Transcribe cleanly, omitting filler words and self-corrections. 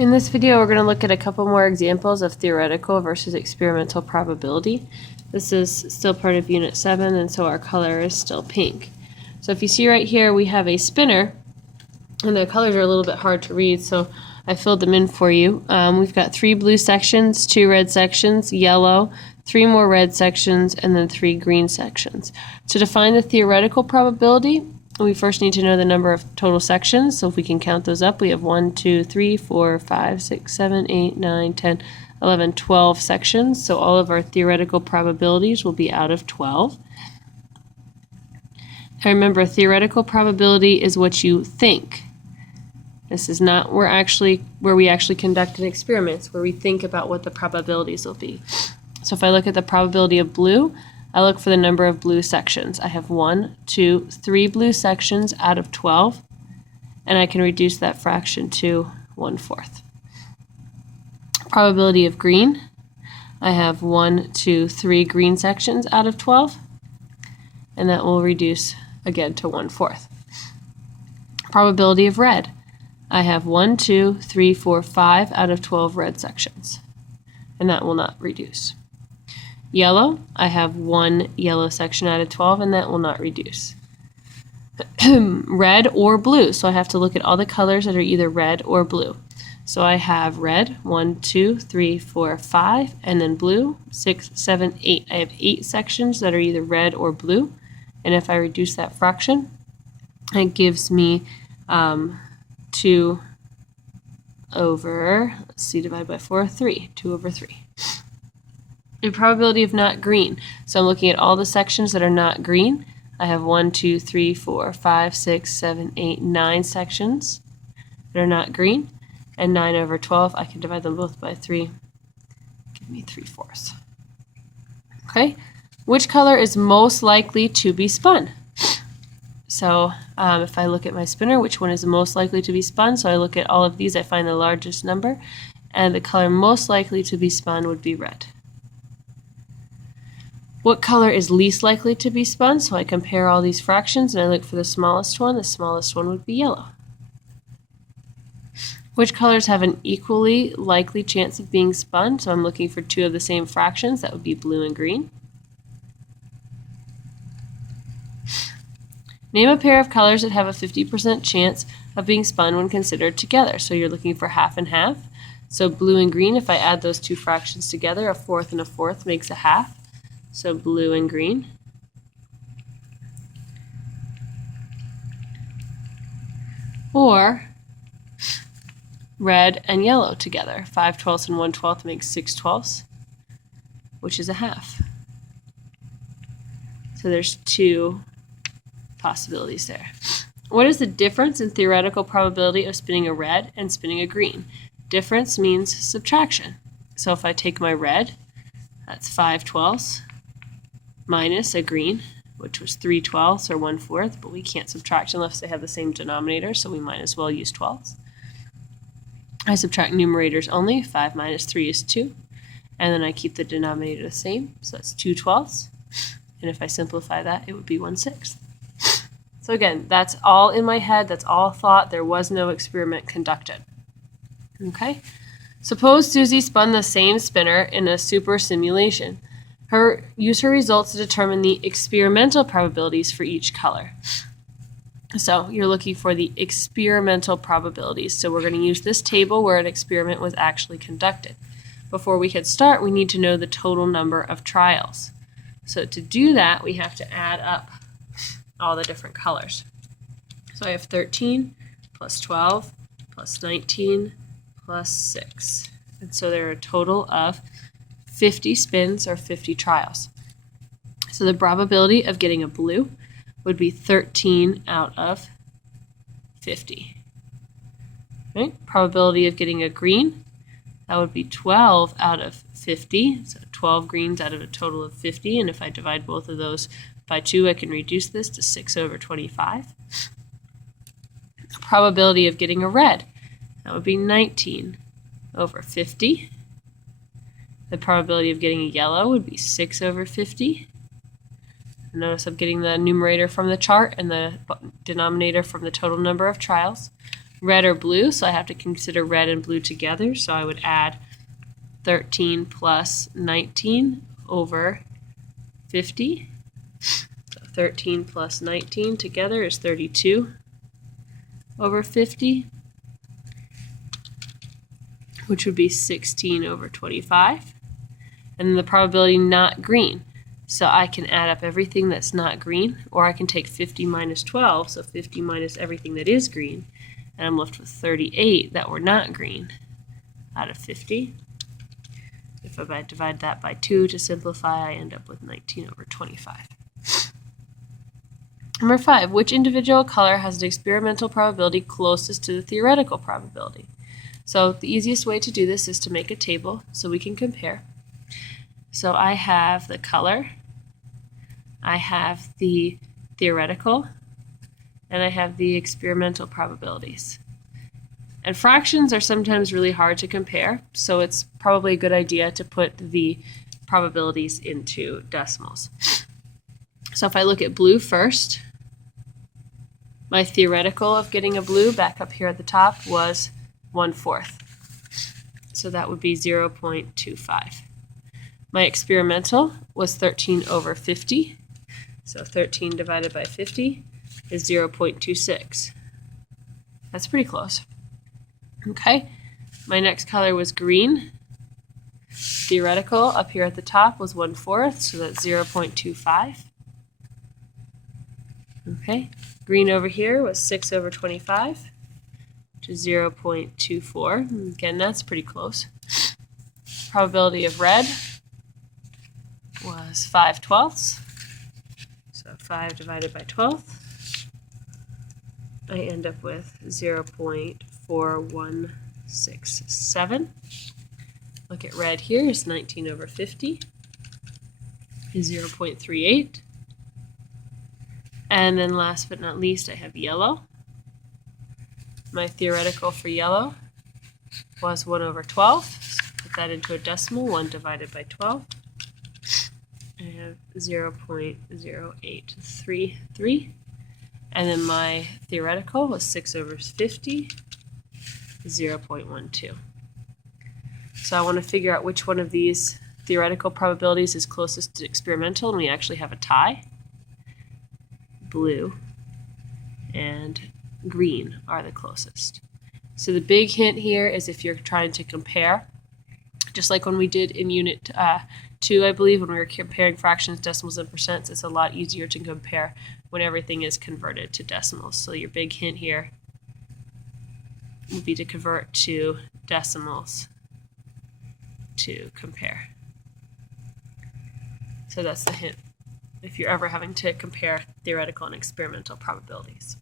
In this video, we're going to look at a couple more examples of theoretical versus experimental probability. This is still part of Unit 7, and so our color is still pink. So if you see right here, we have a spinner, and the colors are a little bit hard to read, so I filled them in for you. We've got 3 blue sections, 2 red sections, yellow, 3 more red sections, and then 3 green sections. To define the theoretical probability, we first need to know the number of total sections. So if we can count those up, we have 1, 2, 3, 4, 5, 6, 7, 8, 9, 10, 11, 12 sections. So all of our theoretical probabilities will be out of 12. And remember, theoretical probability is what you think. This is not where we actually conduct an experiment. It's where we think about what the probabilities will be. So if I look at the probability of blue, I look for the number of blue sections. I have 1, 2, 3 blue sections out of 12, and I can reduce that fraction to 1/4. Probability of green, I have 1, 2, 3 green sections out of 12, and that will reduce again to 1/4. Probability of red, I have 1, 2, 3, 4, 5 out of 12 red sections, and that will not reduce. Yellow, I have 1 yellow section out of 12, and that will not reduce. Red or blue, so I have to look at all the colors that are either red or blue. So I have red, 1, 2, 3, 4, 5, and then blue, 6, 7, 8. I have 8 sections that are either red or blue, and if I reduce that fraction, it gives me 2 over, let's see, divided by 4, 3, 2 over 3. The probability of not green. So I'm looking at all the sections that are not green. I have 1, 2, 3, 4, 5, 6, 7, 8, 9 sections that are not green. And 9 over 12, I can divide them both by 3. Give me 3/4. Okay, which color is most likely to be spun? So if I look at my spinner, which one is most likely to be spun? So I look at all of these, I find the largest number, and the color most likely to be spun would be red. What color is least likely to be spun? So I compare all these fractions and I look for the smallest one. The smallest one would be yellow. Which colors have an equally likely chance of being spun? So I'm looking for 2 of the same fractions. That would be blue and green. Name a pair of colors that have a 50% chance of being spun when considered together. So you're looking for half and half. So blue and green, if I add those 2 fractions together, 1/4 and 1/4 makes a half. So blue and green. Or red and yellow together. 5/12 and 1/12 makes 6/12, which is a half. So there's 2 possibilities there. What is the difference in theoretical probability of spinning a red and spinning a green? Difference means subtraction. So if I take my red, that's 5/12 minus a green, which was 3/12 or 1/4, but we can't subtract unless they have the same denominator, so we might as well use 12s. I subtract numerators only. 5 minus 3 is 2, and then I keep the denominator the same, so that's 2/12, and if I simplify that, it would be 1/6. So again, that's all in my head, that's all thought, there was no experiment conducted. Okay, suppose Susie spun the same spinner in a super simulation. Use her results to determine the experimental probabilities for each color. So you're looking for the experimental probabilities. So we're going to use this table where an experiment was actually conducted. Before we can start, we need to know the total number of trials. So to do that, we have to add up all the different colors. So I have 13 plus 12 plus 19 plus 6. And so there are a total of 50 spins or 50 trials. So the probability of getting a blue would be 13 out of 50. Okay? Probability of getting a green, that would be 12 out of 50. So 12 greens out of a total of 50. And if I divide both of those by 2, I can reduce this to 6 over 25. Probability of getting a red, that would be 19 over 50. The probability of getting a yellow would be 6 over 50. Notice I'm getting the numerator from the chart and the denominator from the total number of trials. red or blue, so I have to consider red and blue together. So I would add 13 plus 19 over 50. So 13 plus 19 together is 32 over 50, which would be 16 over 25. And then the probability not green. So I can add up everything that's not green, or I can take 50 minus 12, so 50 minus everything that is green, and I'm left with 38 that were not green out of 50. If I divide that by 2 to simplify, I end up with 19 over 25. Number 5, which individual color has the experimental probability closest to the theoretical probability? So the easiest way to do this is to make a table so we can compare. So I have the color, I have the theoretical, and I have the experimental probabilities. And fractions are sometimes really hard to compare, so it's probably a good idea to put the probabilities into decimals. So if I look at blue first, my theoretical of getting a blue back up here at the top was 1/4. So that would be 0.25. My experimental was 13 over 50. So 13 divided by 50 is 0.26. That's pretty close. Okay, my next color was green. Theoretical up here at the top was 1/4, so that's 0.25. Okay, green over here was 6 over 25, which is 0.24. Again, that's pretty close. Probability of red was 5/12. So 5 divided by 12, I end up with 0.4167. Look at red here is 19 over 50 is 0.38. And then last but not least, I have yellow. My theoretical for yellow was 1 over 12. So put that into a decimal, 1 divided by 12. I have 0.0833. And then my theoretical was 6 over 50, 0.12. So I want to figure out which one of these theoretical probabilities is closest to experimental, and we actually have a tie. Blue and green are the closest. So the big hint here is if you're trying to compare, just like when we did in Unit 2, I believe, when we were comparing fractions, decimals, and percents, it's a lot easier to compare when everything is converted to decimals. So your big hint here would be to convert to decimals to compare. So that's the hint if you're ever having to compare theoretical and experimental probabilities.